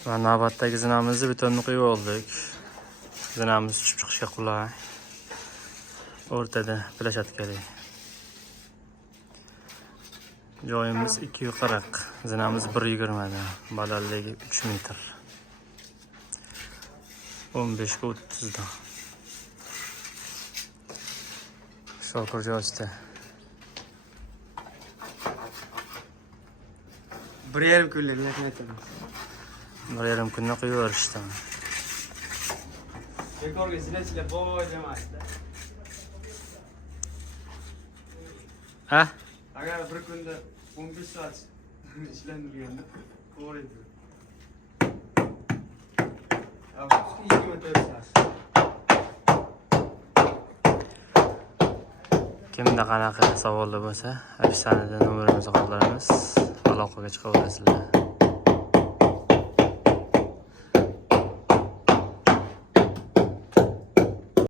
Va navbatdagi zinamizni betonni quyib oldik. Zinamiz tushib chiqishga qulay. O'rtada plashatkali. Joyimiz 240. Zinamiz 120 da. Balandligi 3 metr. 15 ga 30 da. Shokir joyda. 1,5 kunlik aytamiz. 1,5 kunda quyib yuborishdi. Bekorga zinachilar boy jamoasida. Ha? Agar bir kunda 15 soat ishlantirganda to'g'ri edi. Afsuski 24 soat. Kimda qanaqa savollar bo'lsa, Abisanada nomerimizni qoldiramiz. Aloqaga chiqaverasizlar.